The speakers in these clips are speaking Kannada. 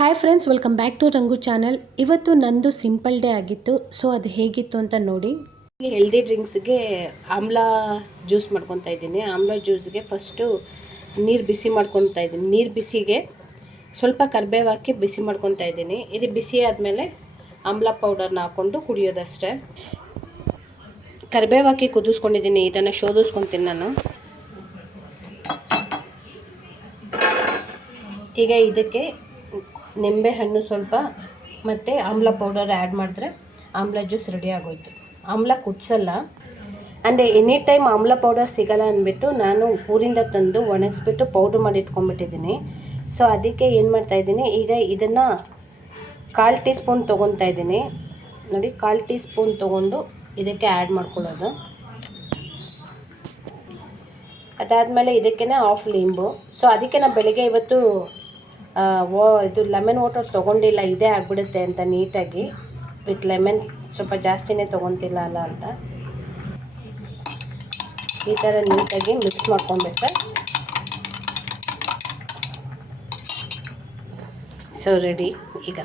Hi friends, welcome back to Rangu channel. ಇವತ್ತು ನಂದು ಸಿಂಪಲ್ ಡೇ ಆಗಿತ್ತು. ಸೊ ಅದು ಹೇಗಿತ್ತು ಅಂತ ನೋಡಿ. ಹೆಲ್ದಿ ಡ್ರಿಂಕ್ಸ್ಗೆ ಆಮ್ಲಾ ಜ್ಯೂಸ್ ಮಾಡ್ಕೊತಾ ಇದ್ದೀನಿ. ಆಮ್ಲಾ ಜ್ಯೂಸ್ಗೆ ಫಸ್ಟು ನೀರು ಬಿಸಿ ಮಾಡ್ಕೊತಾ ಇದ್ದೀನಿ. ನೀರು ಬಿಸಿಗೆ ಸ್ವಲ್ಪ ಕರಿಬೇವು ಹಾಕಿ ಬಿಸಿ ಮಾಡ್ಕೊತಾ ಇದ್ದೀನಿ. ಇದು ಬಿಸಿ ಆದಮೇಲೆ ಆಮ್ಲಾ ಪೌಡರ್ನ ಹಾಕ್ಕೊಂಡು ಕುಡಿಯೋದಷ್ಟೇ. ಕರಿಬೇವು ಹಾಕಿ ಕುದಿಸ್ಕೊಂಡಿದ್ದೀನಿ. ಇದನ್ನು ಶೋಧಿಸ್ಕೊತೀನಿ ನಾನು. ಈಗ ಇದಕ್ಕೆ ನಿಂಬೆ ಹಣ್ಣು ಸ್ವಲ್ಪ ಮತ್ತು ಆಮ್ಲಾ ಪೌಡರ್ ಆ್ಯಡ್ ಮಾಡಿದ್ರೆ ಆಮ್ಲಾ ಜ್ಯೂಸ್ ರೆಡಿ ಆಗೋಯ್ತು. ಆಮ್ಲ ಕುದಿಸಲ್ಲ. ಅಂದರೆ ಎನಿ ಟೈಮ್ ಆಮ್ಲ ಪೌಡರ್ ಸಿಗೋಲ್ಲ ಅಂದ್ಬಿಟ್ಟು ನಾನು ಊರಿಂದ ತಂದು ಒಣಗಿಸ್ಬಿಟ್ಟು ಪೌಡ್ರ್ ಮಾಡಿ ಇಟ್ಕೊಂಡ್ಬಿಟ್ಟಿದ್ದೀನಿ. ಸೊ ಅದಕ್ಕೆ ಏನು ಮಾಡ್ತಾಯಿದ್ದೀನಿ, ಈಗ ಇದನ್ನು 1/4 ಟೀ ಸ್ಪೂನ್ ತೊಗೊತಾ ಇದ್ದೀನಿ. ನೋಡಿ, 1/4 ಟೀ ಸ್ಪೂನ್ ತೊಗೊಂಡು ಇದಕ್ಕೆ ಆ್ಯಡ್ ಮಾಡ್ಕೊಳ್ಳೋದು. ಅದಾದಮೇಲೆ ಇದಕ್ಕೇ ಹಾಫ್ ಲಿಂಬು. ಸೊ ಅದಕ್ಕೆ ನಾನು ಬೆಳಗ್ಗೆ ಇವತ್ತು ಇದು ಲೆಮನ್ ವಾಟರ್ ತೊಗೊಂಡಿಲ್ಲ, ಇದೇ ಆಗಿಬಿಡುತ್ತೆ ಅಂತ ನೀಟಾಗಿ ವಿತ್ ಲೆಮನ್ ಸ್ವಲ್ಪ ಜಾಸ್ತಿನೇ ತೊಗೊತಿಲ್ಲ ಅಲ್ಲ ಅಂತ ಈ ಥರ ನೀಟಾಗಿ ಮಿಕ್ಸ್ ಮಾಡ್ಕೊಬೇಕು. So ready. ಈಗ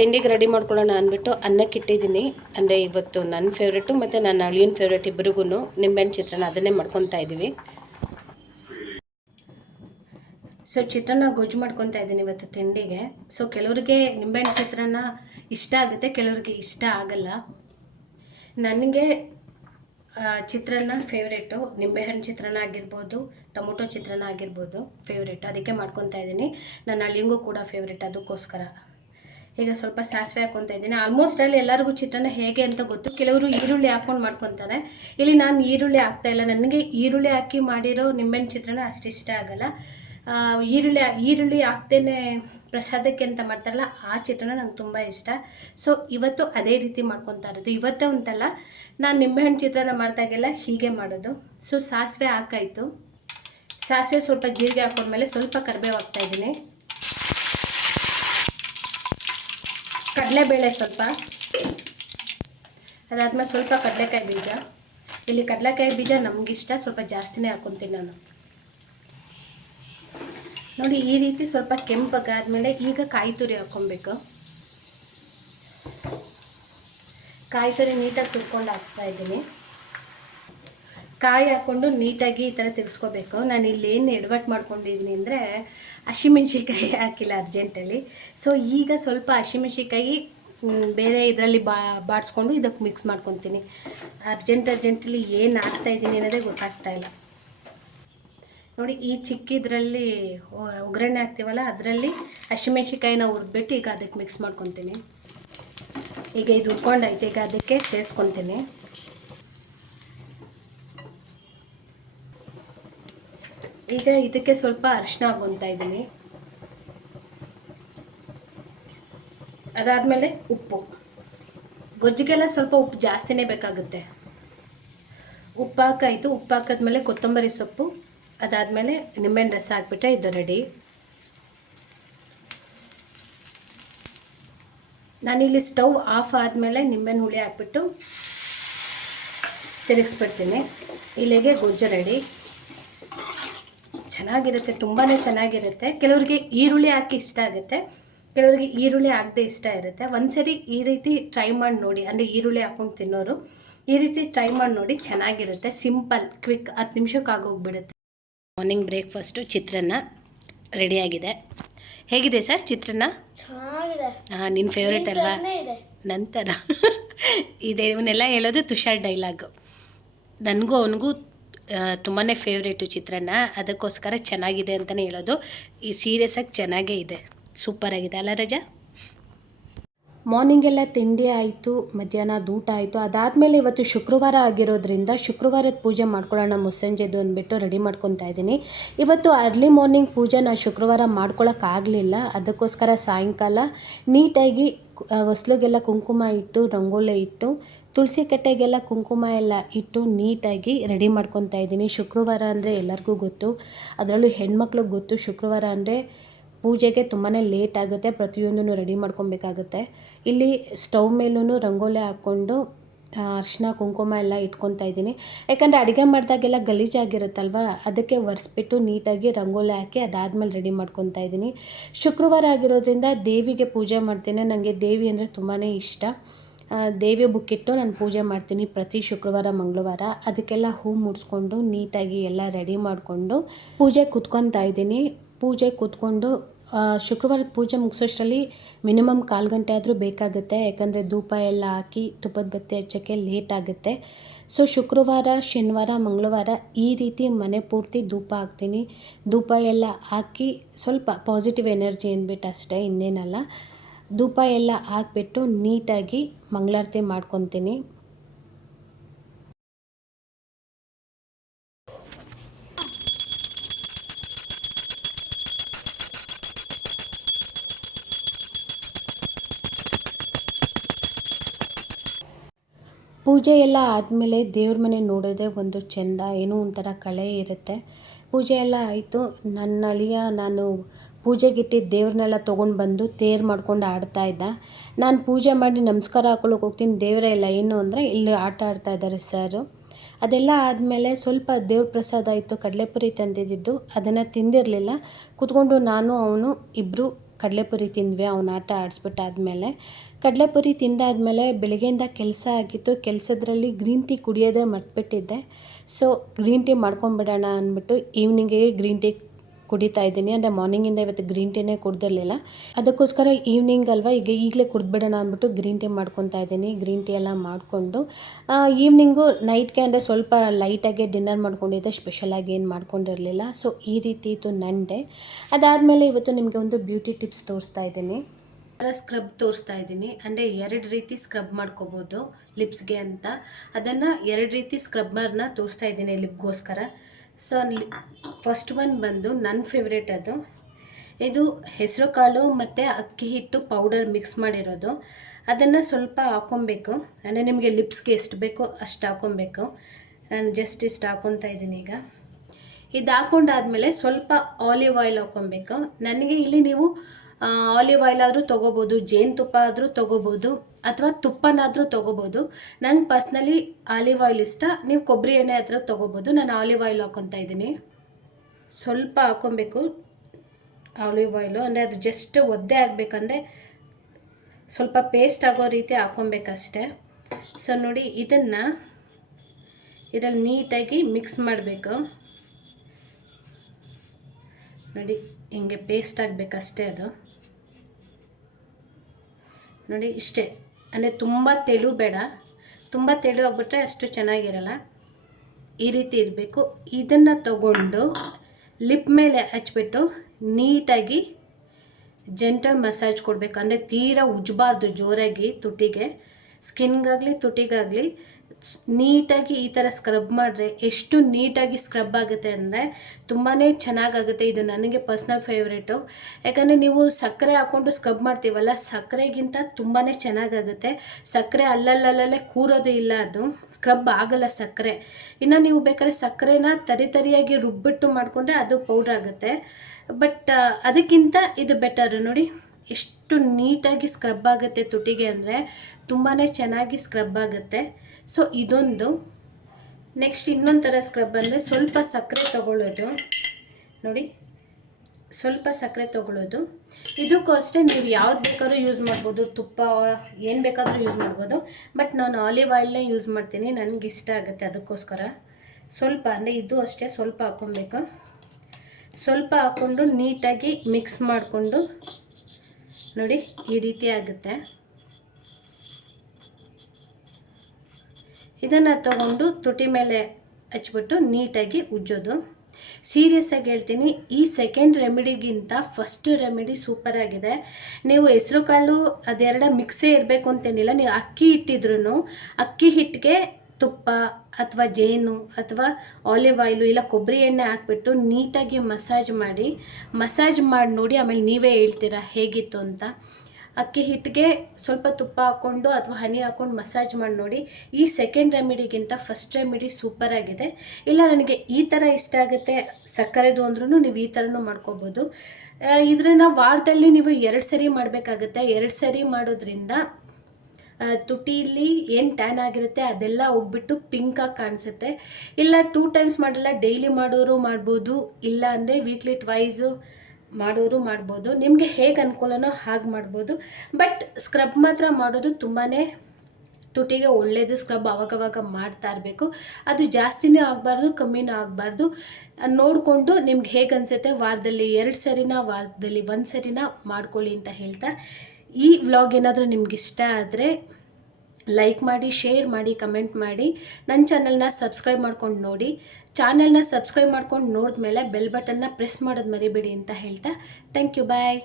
ತಿಂಡಿಗೆ ರೆಡಿ ಮಾಡ್ಕೊಳ್ಳೋಣ ಅಂದ್ಬಿಟ್ಟು ಅನ್ನಕ್ಕೆ ಇಟ್ಟಿದ್ದೀನಿ. ಅಂದರೆ ಇವತ್ತು ನನ್ನ ಫೇವ್ರೇಟು ಮತ್ತು ನನ್ನ ಅಳಿಯನ ಫೇವ್ರೇಟ್ ಇಬ್ಬರಿಗೂ ನಿಂಬೆಹಣ್ಣು ಚಿತ್ರಾನ್ನ ಅದನ್ನೇ ಮಾಡ್ಕೊತಾ ಇದ್ದೀವಿ. ಸೊ ಚಿತ್ರಾನ್ನ ಗೊಜ್ಜು ಮಾಡ್ಕೊತಾ ಇದ್ದೀನಿ ಇವತ್ತು ತಿಂಡಿಗೆ. ಸೊ ಕೆಲವರಿಗೆ ನಿಂಬೆಹಣ್ಣು ಚಿತ್ರಾನ್ನ ಇಷ್ಟ ಆಗುತ್ತೆ, ಕೆಲವರಿಗೆ ಇಷ್ಟ ಆಗಲ್ಲ. ನನಗೆ ಚಿತ್ರಾನ್ನ ಫೇವ್ರೇಟು. ನಿಂಬೆಹಣ್ಣು ಚಿತ್ರಾನ್ನ ಆಗಿರ್ಬೋದು, ಟೊಮೊಟೊ ಚಿತ್ರಾನ್ನ ಆಗಿರ್ಬೋದು ಫೇವ್ರೇಟ್. ಅದಕ್ಕೆ ಮಾಡ್ಕೊತಾ ಇದ್ದೀನಿ. ನನ್ನ ಅಳಿಯಂಗೂ ಕೂಡ ಫೇವ್ರೇಟ್, ಅದಕ್ಕೋಸ್ಕರ. ಈಗ ಸ್ವಲ್ಪ ಸಾಸಿವೆ ಹಾಕ್ಕೊತಾ ಇದ್ದೀನಿ. ಆಲ್ಮೋಸ್ಟ್ ಅಲ್ಲಿ ಎಲ್ಲರಿಗೂ ಚಿತ್ರಾನ್ನ ಹೇಗೆ ಅಂತ ಗೊತ್ತು. ಕೆಲವರು ಈರುಳ್ಳಿ ಹಾಕ್ಕೊಂಡು ಮಾಡ್ಕೊತಾರೆ. ಇಲ್ಲಿ ನಾನು ಈರುಳ್ಳಿ ಹಾಕ್ತಾಯಿಲ್ಲ. ನನಗೆ ಈರುಳ್ಳಿ ಹಾಕಿ ಮಾಡಿರೋ ನಿಂಬೆಹಣ್ಣು ಚಿತ್ರಾನ್ನ ಅಷ್ಟು ಇಷ್ಟ ಆಗಲ್ಲ. ಈರುಳ್ಳಿ ಹಾಕ್ತೇನೆ ಪ್ರಸಾದಕ್ಕೆ ಅಂತ ಮಾಡ್ತಾರಲ್ಲ, ಆ ಚಿತ್ರಾನ್ನ ನಂಗೆ ತುಂಬ ಇಷ್ಟ. ಸೊ ಇವತ್ತು ಅದೇ ರೀತಿ ಮಾಡ್ಕೊತಾ ಇರೋದು. ಇವತ್ತೇ ಅಂತಲ್ಲ, ನಾನು ನಿಂಬೆಹಣ್ಣು ಚಿತ್ರಾನ್ನ ಮಾಡಿದಾಗೆಲ್ಲ ಹೀಗೆ ಮಾಡೋದು. ಸೊ ಸಾಸಿವೆ ಹಾಕಾಯಿತು. ಸಾಸಿವೆ ಸ್ವಲ್ಪ ಜೀರಿಗೆ ಹಾಕೊಂಡ್ಮೇಲೆ ಸ್ವಲ್ಪ ಕರಿಬೇವು ಹಾಕ್ತಾಯಿದ್ದೀನಿ. ಕಡಲೆಬೇಳೆ ಸ್ವಲ್ಪ, ಅದಾದ್ಮೇಲೆ ಸ್ವಲ್ಪ ಕಡಲೆಕಾಯಿ ಬೀಜ. ಇಲ್ಲಿ ಕಡಲೆಕಾಯಿ ಬೀಜ ನಮಗಿಷ್ಟ, ಸ್ವಲ್ಪ ಜಾಸ್ತಿನೇ ಹಾಕ್ಕೊತೀನಿ ನಾನು. ನೋಡಿ, ಈ ರೀತಿ ಸ್ವಲ್ಪ ಕೆಂಪಗಾದ್ಮೇಲೆ ಈಗ ಕಾಯಿ ತುರಿ ಹಾಕ್ಕೊಬೇಕು. ಕಾಯಿ ತುರಿ ನೀಟಾಗಿ ತುರ್ಕೊಂಡು ಹಾಕ್ತಾ ಇದ್ದೀನಿ. ಕಾಯಿ ಹಾಕ್ಕೊಂಡು ನೀಟಾಗಿ ಈ ಥರ ತಿರ್ಸ್ಕೋಬೇಕು. ನಾನು ಇಲ್ಲೇನು ಎಡವಟ್ಟು ಮಾಡ್ಕೊಂಡಿದ್ದೀನಿ ಅಂದರೆ ಹಸಿಮೆಣ್ಸಿಕಾಯಿ ಹಾಕಿಲ್ಲ ಅರ್ಜೆಂಟಲ್ಲಿ. ಸೊ ಈಗ ಸ್ವಲ್ಪ ಹಸಿಮೆಣ್ಸಿಕಾಯಿ ಬೇರೆ ಇದರಲ್ಲಿ ಬಾಡಿಸ್ಕೊಂಡು ಇದಕ್ಕೆ ಮಿಕ್ಸ್ ಮಾಡ್ಕೊತೀನಿ. ಅರ್ಜೆಂಟಲ್ಲಿ ಏನು ಹಾಕ್ತಾಯಿದ್ದೀನಿ ಅನ್ನೋದೇ ಗೊತ್ತಾಗ್ತಾಯಿಲ್ಲ. ನೋಡಿ, ಈ ಚಿಕ್ಕಿದ್ರಲ್ಲಿ ಒಗ್ಗರಣೆ ಹಾಕ್ತೀವಲ್ಲ, ಅದರಲ್ಲಿ ಹಸಿಮೆಣ್ಸಿಕಾಯಿನ ಹುರಿದ್ಬಿಟ್ಟು ಈಗ ಅದಕ್ಕೆ ಮಿಕ್ಸ್ ಮಾಡ್ಕೊತೀನಿ. ಈಗ ಇದು ಹುರ್ಕೊಂಡೈತೆ, ಈಗ ಅದಕ್ಕೆ ಸೇರಿಸ್ಕೊತೀನಿ. ಈಗ ಇದಕ್ಕೆ ಸ್ವಲ್ಪ ಅರಿಶಿನ ಹಾಕ್ಕೊತಾ ಇದ್ದೀನಿ. ಅದಾದಮೇಲೆ ಉಪ್ಪು. ಗೊಜ್ಜಿಗೆಲ್ಲ ಸ್ವಲ್ಪ ಉಪ್ಪು ಜಾಸ್ತಿನೇ ಬೇಕಾಗುತ್ತೆ. ಉಪ್ಪು ಹಾಕಾಯಿತು. ಉಪ್ಪು ಹಾಕಿದ್ಮೇಲೆ ಕೊತ್ತಂಬರಿ ಸೊಪ್ಪು, ಅದಾದಮೇಲೆ ನಿಂಬೆಹಣ್ಣು ರಸ ಹಾಕ್ಬಿಟ್ರೆ ಇದು ರೆಡಿ. ನಾನಿಲ್ಲಿ ಸ್ಟವ್ ಆಫ್ ಆದಮೇಲೆ ನಿಂಬೆಹಣ್ಣು ಹುಳಿ ಹಾಕ್ಬಿಟ್ಟು ತಿರುಗಿಸ್ಬಿಡ್ತೀನಿ. ಇಲ್ಲಿಗೆ ಗೊಜ್ಜು ರೆಡಿ. ಚೆನ್ನಾಗಿರುತ್ತೆ, ತುಂಬಾ ಚೆನ್ನಾಗಿರುತ್ತೆ. ಕೆಲವರಿಗೆ ಈರುಳ್ಳಿ ಹಾಕಿ ಇಷ್ಟ ಆಗುತ್ತೆ, ಕೆಲವರಿಗೆ ಈರುಳ್ಳಿ ಹಾಕದೆ ಇಷ್ಟ ಇರುತ್ತೆ. ಒಂದ್ಸರಿ ಈ ರೀತಿ ಟ್ರೈ ಮಾಡಿ ನೋಡಿ. ಅಂದರೆ ಈರುಳ್ಳಿ ಹಾಕ್ಕೊಂಡು ತಿನ್ನೋರು ಈ ರೀತಿ ಟ್ರೈ ಮಾಡಿ ನೋಡಿ, ಚೆನ್ನಾಗಿರುತ್ತೆ. ಸಿಂಪಲ್, ಕ್ವಿಕ್, 10 ನಿಮಿಷಕ್ಕೆ ಆಗೋಗ್ಬಿಡುತ್ತೆ. ಮಾರ್ನಿಂಗ್ ಬ್ರೇಕ್ಫಾಸ್ಟು ಚಿತ್ರಾನ್ನ ರೆಡಿಯಾಗಿದೆ. ಹೇಗಿದೆ ಸರ್ ಚಿತ್ರಾನ್ನ? ಹಾಂ, ನಿನ್ನ ಫೇವ್ರೇಟ್ ಅಲ್ವಾ? ನಂತರ ಇದೆ. ಇವನ್ನೆಲ್ಲ ಹೇಳೋದು ತುಷಾರ್ ಡೈಲಾಗು. ನನಗೂ ಅವನಿಗೂ ತುಂಬಾ ಫೇವ್ರೇಟು ಚಿತ್ರಾನ್ನ, ಅದಕ್ಕೋಸ್ಕರ ಚೆನ್ನಾಗಿದೆ ಅಂತಲೇ ಹೇಳೋದು. ಈ ಸೀರಿಯಸ್ಸಾಗಿ ಚೆನ್ನಾಗೇ ಇದೆ, ಸೂಪರಾಗಿದೆ ಅಲ್ಲ ರಜಾ? ಮಾರ್ನಿಂಗೆಲ್ಲ ತಿಂಡಿ ಆಯಿತು, ಮಧ್ಯಾಹ್ನದ ಊಟ ಆಯಿತು. ಅದಾದಮೇಲೆ ಇವತ್ತು ಶುಕ್ರವಾರ ಆಗಿರೋದ್ರಿಂದ ಶುಕ್ರವಾರದ ಪೂಜೆ ಮಾಡ್ಕೊಳ್ಳೋಣ ಮುಸ್ಸಂಜೆದು ಅಂದ್ಬಿಟ್ಟು ರೆಡಿ ಮಾಡ್ಕೊತಾ ಇದ್ದೀನಿ. ಇವತ್ತು ಅರ್ಲಿ ಮಾರ್ನಿಂಗ್ ಪೂಜೆ ನಾನು ಶುಕ್ರವಾರ ಮಾಡ್ಕೊಳ್ಳೋಕ್ಕಾಗಲಿಲ್ಲ. ಅದಕ್ಕೋಸ್ಕರ ಸಾಯಂಕಾಲ ನೀಟಾಗಿ ಹೊಸ್ಲಿಗೆಲ್ಲ ಕುಂಕುಮ ಇಟ್ಟು, ರಂಗೋಲಿ ಇಟ್ಟು, ತುಳಸಿ ಕಟ್ಟೆಗೆಲ್ಲ ಕುಂಕುಮ ಎಲ್ಲ ಇಟ್ಟು ನೀಟಾಗಿ ರೆಡಿ ಮಾಡ್ಕೊತಾ ಇದ್ದೀನಿ. ಶುಕ್ರವಾರ ಅಂದರೆ ಎಲ್ಲರಿಗೂ ಗೊತ್ತು, ಅದರಲ್ಲೂ ಹೆಣ್ಮಕ್ಳಿಗೆ ಗೊತ್ತು. ಶುಕ್ರವಾರ ಅಂದರೆ ಪೂಜೆಗೆ ತುಂಬಾ ಲೇಟ್ ಆಗುತ್ತೆ, ಪ್ರತಿಯೊಂದನ್ನು ರೆಡಿ ಮಾಡ್ಕೊಬೇಕಾಗುತ್ತೆ. ಇಲ್ಲಿ ಸ್ಟವ್ ಮೇಲೂ ರಂಗೋಲಿ ಹಾಕ್ಕೊಂಡು ಅರಿಶಿನ ಕುಂಕುಮ ಎಲ್ಲ ಇಟ್ಕೊತಾ ಇದ್ದೀನಿ. ಯಾಕಂದರೆ ಅಡುಗೆ ಮಾಡಿದಾಗೆಲ್ಲ ಗಲೀಜಾಗಿರುತ್ತಲ್ವ, ಅದಕ್ಕೆ ಒರೆಸ್ಬಿಟ್ಟು ನೀಟಾಗಿ ರಂಗೋಲಿ ಹಾಕಿ ಅದಾದಮೇಲೆ ರೆಡಿ ಮಾಡ್ಕೊತಾ ಇದ್ದೀನಿ. ಶುಕ್ರವಾರ ಆಗಿರೋದ್ರಿಂದ ದೇವಿಗೆ ಪೂಜೆ ಮಾಡ್ತೀನಿ. ನನಗೆ ದೇವಿ ಅಂದರೆ ತುಂಬಾ ಇಷ್ಟ. ದೇವಿ ಬುಕ್ಕಿಟ್ಟು ನಾನು ಪೂಜೆ ಮಾಡ್ತೀನಿ ಪ್ರತಿ ಶುಕ್ರವಾರ ಮಂಗಳವಾರ. ಅದಕ್ಕೆಲ್ಲ ಹೂ ಮುಡಿಸ್ಕೊಂಡು ನೀಟಾಗಿ ಎಲ್ಲ ರೆಡಿ ಮಾಡಿಕೊಂಡು ಪೂಜೆ ಕೂತ್ಕೊತಾ ಇದ್ದೀನಿ. ಪೂಜೆ ಕೂತ್ಕೊಂಡು ಶುಕ್ರವಾರದ ಪೂಜೆ ಮುಗಿಸೋಷ್ಟರಲ್ಲಿ ಮಿನಿಮಮ್ 1/4 ಗಂಟೆ ಆದರೂ ಬೇಕಾಗುತ್ತೆ. ಯಾಕಂದರೆ ಧೂಪ ಎಲ್ಲ ಹಾಕಿ ತುಪ್ಪದ ಬತ್ತಿ ಹಚ್ಚೋಕ್ಕೆ ಲೇಟ್ ಆಗುತ್ತೆ. ಸೊ ಶುಕ್ರವಾರ, ಶನಿವಾರ, ಮಂಗಳವಾರ ಈ ರೀತಿ ಮನೆ ಪೂರ್ತಿ ಧೂಪ ಹಾಕ್ತೀನಿ. ಧೂಪ ಎಲ್ಲ ಹಾಕಿ ಸ್ವಲ್ಪ ಪಾಸಿಟಿವ್ ಎನರ್ಜಿ ಅಂದ್ಬಿಟ್ಟು ಅಷ್ಟೇ, ಇನ್ನೇನಲ್ಲ. ಧೂಪ ಎಲ್ಲ ಹಾಕ್ಬಿಟ್ಟು ನೀಟಾಗಿ ಮಂಗಳಾರತಿ ಮಾಡ್ಕೊತೀನಿ. ಪೂಜೆ ಎಲ್ಲ ಆದಮೇಲೆ ದೇವ್ರ ಮನೆ ನೋಡೋದೇ ಒಂದು ಚೆಂದ, ಏನೋ ಒಂಥರ ಕಳೆ ಇರುತ್ತೆ. ಪೂಜೆ ಎಲ್ಲ ಆಯಿತು. ನನ್ನ ಅಳಿಯ ನಾನು ಪೂಜೆಗಿಟ್ಟಿದ್ದ ದೇವ್ರನ್ನೆಲ್ಲ ತೊಗೊಂಡು ಬಂದು ತೇರು ಮಾಡ್ಕೊಂಡು ಆಡ್ತಾ ಇದ್ದ. ನಾನು ಪೂಜೆ ಮಾಡಿ ನಮಸ್ಕಾರ ಹಾಕ್ಕೊಳ್ಳೋಕೆ ಹೋಗ್ತೀನಿ, ದೇವರೇ ಇಲ್ಲ. ಏನು ಅಂದರೆ ಇಲ್ಲಿ ಆಟ ಆಡ್ತಾ ಇದ್ದಾರೆ ಸರು. ಅದೆಲ್ಲ ಆದಮೇಲೆ ಸ್ವಲ್ಪ ದೇವ್ರ ಪ್ರಸಾದ ಆಯಿತು, ಕಡಲೆಪುರಿ ತಂದಿದ್ದು. ಅದನ್ನು ತಿಂದಿರಲಿಲ್ಲ. ಕೂತ್ಕೊಂಡು ನಾನು ಅವನು ಇಬ್ಬರು ಕಡಲೆಪುರಿ ತಿಂದ್ವಿ. ಅವನ ಆಟ ಆಡಿಸ್ಬಿಟ್ಟಾದ್ಮೇಲೆ ಕಡಲೆಪುರಿ ತಿಂದಾದಮೇಲೆ ಬೆಳಗ್ಗೆಯಿಂದ ಕೆಲಸ ಆಗಿತ್ತು. ಕೆಲಸದ್ರಲ್ಲಿ ಗ್ರೀನ್ ಟೀ ಕುಡಿಯೋದೇ ಮರ್ತ್ಬಿಟ್ಟಿದ್ದೆ. ಸೊ ಗ್ರೀನ್ ಟೀ ಮಾಡ್ಕೊಂಬಿಡೋಣ ಅಂದ್ಬಿಟ್ಟು ಈವ್ನಿಂಗಿಗೆ ಗ್ರೀನ್ ಟೀ ಕುಡಿತಾ ಇದ್ದೀನಿ. ಅಂದರೆ ಮಾರ್ನಿಂಗಿಂದ ಇವತ್ತು ಗ್ರೀನ್ ಟೀನೇ ಕುಡ್ದಿರಲಿಲ್ಲ. ಅದಕ್ಕೋಸ್ಕರ ಈವ್ನಿಂಗ್ ಅಲ್ವಾ, ಈಗಲೇ ಕುಡಿದ್ಬಿಡೋಣ ಅಂದ್ಬಿಟ್ಟು ಗ್ರೀನ್ ಟೀ ಮಾಡ್ಕೊತಾ ಇದ್ದೀನಿ. ಗ್ರೀನ್ ಟೀ ಎಲ್ಲ ಮಾಡಿಕೊಂಡು ಈವ್ನಿಂಗು ನೈಟ್ಗೆ ಅಂದರೆ ಸ್ವಲ್ಪ ಲೈಟಾಗೆ ಡಿನ್ನರ್ ಮಾಡ್ಕೊಂಡಿದ್ದೆ. ಸ್ಪೆಷಲಾಗಿ ಏನು ಮಾಡ್ಕೊಂಡಿರಲಿಲ್ಲ. ಸೊ ಈ ರೀತಿ ಇತ್ತು ನನ್ನ ಡೇ. ಅದಾದಮೇಲೆ ಇವತ್ತು ನಿಮಗೆ ಒಂದು ಬ್ಯೂಟಿ ಟಿಪ್ಸ್ ತೋರಿಸ್ತಾ ಇದ್ದೀನಿ. ಸ್ಕ್ರಬ್ ತೋರಿಸ್ತಾ ಇದ್ದೀನಿ. ಅಂದರೆ 2 ರೀತಿ ಸ್ಕ್ರಬ್ ಮಾಡ್ಕೋಬೋದು ಲಿಪ್ಸ್ಗೆ ಅಂತ. ಅದನ್ನು 2 ರೀತಿ ಸ್ಕ್ರಬ್ಬರ್ನ ತೋರಿಸ್ತಾ ಇದ್ದೀನಿ ಲಿಪ್ಗೋಸ್ಕರ. ಸೊ ಫಸ್ಟ್ ಒನ್ ಬಂದು ನನ್ನ ಫೇವ್ರೇಟ್. ಇದು ಹೆಸರು ಕಾಳು ಮತ್ತು ಅಕ್ಕಿ ಹಿಟ್ಟು ಪೌಡರ್ ಮಿಕ್ಸ್ ಮಾಡಿರೋದು. ಅದನ್ನು ಸ್ವಲ್ಪ ಹಾಕ್ಕೊಬೇಕು. ಅಂದರೆ ನಿಮಗೆ ಲಿಪ್ಸ್ಗೆ ಎಷ್ಟು ಬೇಕೋ ಅಷ್ಟು ಹಾಕ್ಕೊಬೇಕು. ನಾನು ಜಸ್ಟ್ ಇಷ್ಟು ಹಾಕ್ಕೊತಾ ಇದ್ದೀನಿ. ಈಗ ಇದು ಹಾಕ್ಕೊಂಡಾದ್ಮೇಲೆ ಸ್ವಲ್ಪ ಆಲಿವ್ ಆಯಿಲ್ ಹಾಕ್ಕೊಬೇಕು. ನನಗೆ ಇಲ್ಲಿ ನೀವು ಆಲಿವ್ ಆಯಿಲ್ ಆದರೂ ತೊಗೋಬೋದು, ಜೇನುತುಪ್ಪ ಆದರೂ ತೊಗೋಬೋದು, ಅಥವಾ ತುಪ್ಪನಾದರೂ ತೊಗೋಬೋದು. ನಂಗೆ ಪರ್ಸ್ನಲಿ ಆಲಿವ್ ಆಯಿಲ್ ಇಷ್ಟ. ನೀವು ಕೊಬ್ಬರಿ ಎಣ್ಣೆ ಹತ್ರ ತೊಗೋಬೋದು. ನಾನು ಆಲಿವ್ ಆಯಿಲ್ ಹಾಕ್ಕೊತಾ ಇದ್ದೀನಿ. ಸ್ವಲ್ಪ ಹಾಕ್ಕೊಬೇಕು ಆಲಿವ್ ಆಯಿಲು. ಅಂದರೆ ಅದು ಜಸ್ಟ್ ಒದ್ದೆ ಆಗಬೇಕಂದ್ರೆ ಸ್ವಲ್ಪ ಪೇಸ್ಟ್ ಆಗೋ ರೀತಿ ಹಾಕ್ಕೊಬೇಕಷ್ಟೆ. ಸೊ ನೋಡಿ, ಇದನ್ನು ಇದರಲ್ಲಿ ನೀಟಾಗಿ ಮಿಕ್ಸ್ ಮಾಡಬೇಕು. ನೋಡಿ, ಹಿಂಗೆ ಪೇಸ್ಟ್ ಆಗಬೇಕಷ್ಟೇ ಅದು. ನೋಡಿ ಇಷ್ಟೇ. ಅಂದರೆ ತುಂಬ ತೆಳು ಬೇಡ. ತುಂಬ ತೆಳು ಆಗಿಬಿಟ್ರೆ ಅಷ್ಟು ಚೆನ್ನಾಗಿರಲ್ಲ. ಈ ರೀತಿ ಇರಬೇಕು. ಇದನ್ನು ತಗೊಂಡು ಲಿಪ್ ಮೇಲೆ ಹಚ್ಬಿಟ್ಟು ನೀಟಾಗಿ ಜೆಂಟಲ್ ಮಸಾಜ್ ಕೊಡಬೇಕು. ಅಂದರೆ ತೀರಾ ಉಜ್ಜಬಾರ್ದು ಜೋರಾಗಿ ತುಟಿಗೆ. ಸ್ಕಿನ್ಗಾಗಲಿ ತುಟಿಗಾಗಲಿ ನೀಟಾಗಿ ಈ ಥರ ಸ್ಕ್ರಬ್ ಮಾಡಿದ್ರೆ ಎಷ್ಟು ನೀಟಾಗಿ ಸ್ಕ್ರಬ್ ಆಗುತ್ತೆ ಅಂದರೆ ತುಂಬಾ ಚೆನ್ನಾಗಾಗುತ್ತೆ. ಇದು ನನಗೆ ಪರ್ಸ್ನಲ್ ಫೇವ್ರೇಟು. ಯಾಕಂದರೆ ನೀವು ಸಕ್ಕರೆ ಹಾಕ್ಕೊಂಡು ಸ್ಕ್ರಬ್ ಮಾಡ್ತೀವಲ್ಲ, ಸಕ್ಕರೆಗಿಂತ ತುಂಬಾ ಚೆನ್ನಾಗಾಗುತ್ತೆ. ಸಕ್ಕರೆ ಅಲ್ಲಲ್ಲೇ ಕೂರೋದು ಇಲ್ಲ, ಅದು ಸ್ಕ್ರಬ್ ಆಗಲ್ಲ ಸಕ್ಕರೆ. ಇನ್ನು ನೀವು ಬೇಕಾದ್ರೆ ಸಕ್ಕರೆನ ತರಿಯಾಗಿ ರುಬ್ಬಿಟ್ಟು ಮಾಡಿಕೊಂಡ್ರೆ ಅದು ಪೌಡ್ರ್ ಆಗುತ್ತೆ. ಬಟ್ ಅದಕ್ಕಿಂತ ಇದು ಬೆಟರು. ನೋಡಿ ಎಷ್ಟು ನೀಟಾಗಿ ಸ್ಕ್ರಬ್ ಆಗುತ್ತೆ ತುಟಿಗೆ ಅಂದರೆ ತುಂಬಾ ಚೆನ್ನಾಗಿ ಸ್ಕ್ರಬ್ ಆಗುತ್ತೆ. ಸೊ ಇದೊಂದು. ನೆಕ್ಸ್ಟ್ ಇನ್ನೊಂದು ಥರ ಸ್ಕ್ರಬ್ ಅಂದರೆ ಸ್ವಲ್ಪ ಸಕ್ಕರೆ ತೊಗೊಳ್ಳೋದು. ನೋಡಿ, ಸ್ವಲ್ಪ ಸಕ್ಕರೆ ತೊಗೊಳ್ಳೋದು. ಇದಕ್ಕೂ ಅಷ್ಟೇ ನೀವು ಯಾವ್ದು ಬೇಕಾದ್ರೂ ಯೂಸ್ ಮಾಡ್ಬೋದು, ತುಪ್ಪ ಏನು ಬೇಕಾದರೂ ಯೂಸ್ ಮಾಡ್ಬೋದು. ಬಟ್ ನಾನು ಆಲಿವ್ ಆಯಿಲ್ನೇ ಯೂಸ್ ಮಾಡ್ತೀನಿ, ನನಗೆ ಇಷ್ಟ ಆಗುತ್ತೆ ಅದಕ್ಕೋಸ್ಕರ. ಸ್ವಲ್ಪ ಅಂದರೆ ಇದು ಅಷ್ಟೇ ಸ್ವಲ್ಪ ಹಾಕ್ಕೊಬೇಕು. ಸ್ವಲ್ಪ ಹಾಕ್ಕೊಂಡು ನೀಟಾಗಿ ಮಿಕ್ಸ್ ಮಾಡಿಕೊಂಡು ನೋಡಿ ಈ ರೀತಿ ಆಗುತ್ತೆ. ಇದನ್ನು ತಗೊಂಡು ತುಟಿ ಮೇಲೆ ಹಚ್ಬಿಟ್ಟು ನೀಟಾಗಿ ಉಜ್ಜೋದು. ಸೀರಿಯಸ್ಸಾಗಿ ಹೇಳ್ತೀನಿ, ಈ ಸೆಕೆಂಡ್ ರೆಮಿಡಿಗಿಂತ ಫಸ್ಟ್ ರೆಮಿಡಿ ಸೂಪರ್ ಆಗಿದೆ. ನೀವು ಹೆಸರು ಕಾಳು ಅದೆರಡ ಮಿಕ್ಸೇ ಇರಬೇಕು ಅಂತೇನಿಲ್ಲ. ನೀವು ಅಕ್ಕಿ ಹಿಟ್ಟಿದ್ರೂ ಅಕ್ಕಿ ಹಿಟ್ಟಿಗೆ ತುಪ್ಪ ಅಥವಾ ಜೇನು ಅಥವಾ ಆಲಿವ್ ಆಯಿಲು ಇಲ್ಲ ಕೊಬ್ಬರಿ ಎಣ್ಣೆ ಹಾಕ್ಬಿಟ್ಟು ನೀಟಾಗಿ ಮಸಾಜ್ ಮಾಡಿ ನೋಡಿ. ಆಮೇಲೆ ನೀವೇ ಹೇಳ್ತೀರಾ ಹೇಗಿತ್ತು ಅಂತ. ಅಕ್ಕಿ ಹಿಟ್ಟಿಗೆ ಸ್ವಲ್ಪ ತುಪ್ಪ ಹಾಕ್ಕೊಂಡು ಅಥವಾ ಹನಿ ಹಾಕ್ಕೊಂಡು ಮಸಾಜ್ ಮಾಡಿ ನೋಡಿ. ಈ ಸೆಕೆಂಡ್ ರೆಮಿಡಿಗಿಂತ ಫಸ್ಟ್ ರೆಮಿಡಿ ಸೂಪರ್ ಆಗಿದೆ. ಇಲ್ಲ ನನಗೆ ಈ ಥರ ಇಷ್ಟ ಆಗುತ್ತೆ ಸಕ್ಕರೆದು ಅಂದ್ರೂ ನೀವು ಈ ಥರನೂ ಮಾಡ್ಕೋಬೋದು. ಇದನ್ನು ವಾರದಲ್ಲಿ ನೀವು 2 ಸರಿ ಮಾಡಬೇಕಾಗುತ್ತೆ. 2 ಸರಿ ಮಾಡೋದ್ರಿಂದ ತುಟಿಲಿ ಏನು ಟ್ಯಾನ್ ಆಗಿರುತ್ತೆ ಅದೆಲ್ಲ ಹೋಗ್ಬಿಟ್ಟು ಪಿಂಕಾಗಿ ಕಾಣಿಸುತ್ತೆ. ಇಲ್ಲ 2 ಟೈಮ್ಸ್ ಮಾಡಲ್ಲ, ಡೈಲಿ ಮಾಡೋರು ಮಾಡ್ಬೋದು, ಇಲ್ಲ ಅಂದರೆ ವೀಕ್ಲಿ ಟ್ವೈಸು ಮಾಡೋರು ಮಾಡ್ಬೋದು. ನಿಮಗೆ ಹೇಗೆ ಅನುಕೂಲನೋ ಹಾಗೆ ಮಾಡ್ಬೋದು. ಬಟ್ ಸ್ಕ್ರಬ್ ಮಾತ್ರ ಮಾಡೋದು ತುಂಬಾ ತುಟಿಗೆ ಒಳ್ಳೆಯದು. ಸ್ಕ್ರಬ್ ಅವಾಗವಾಗ ಮಾಡ್ತಾ ಇರಬೇಕು. ಅದು ಜಾಸ್ತಿನೇ ಆಗಬಾರ್ದು, ಕಮ್ಮಿನೂ ಆಗಬಾರ್ದು. ನೋಡಿಕೊಂಡು ನಿಮ್ಗೆ ಹೇಗೆ ಅನಿಸುತ್ತೆ, ವಾರದಲ್ಲಿ 2 ಸರಿನಾ, ವಾರದಲ್ಲಿ 1 ಸರಿನಾ ಮಾಡ್ಕೊಳ್ಳಿ ಅಂತ ಹೇಳ್ತಾ, ಈ ವ್ಲಾಗ್ ಏನಾದರೂ ನಿಮ್ಗೆ ಇಷ್ಟ ಆದರೆ ಲೈಕ್ ಮಾಡಿ, ಶೇರ್ ಮಾಡಿ, ಕಮೆಂಟ್ ಮಾಡಿ. ನನ್ನ ಚಾನಲ್ನ ಸಬ್ಸ್ಕ್ರೈಬ್ ಮಾಡ್ಕೊಂಡು ನೋಡಿ. ಚಾನಲ್ನ ಸಬ್ಸ್ಕ್ರೈಬ್ ಮಾಡ್ಕೊಂಡು ನೋಡಿದ್ಮೇಲೆ ಬೆಲ್ ಬಟನ್ನ ಪ್ರೆಸ್ ಮಾಡೋದು ಮರಿಬೇಡಿ ಅಂತ ಹೇಳ್ತಾ ಥ್ಯಾಂಕ್ ಯು, ಬಾಯ್.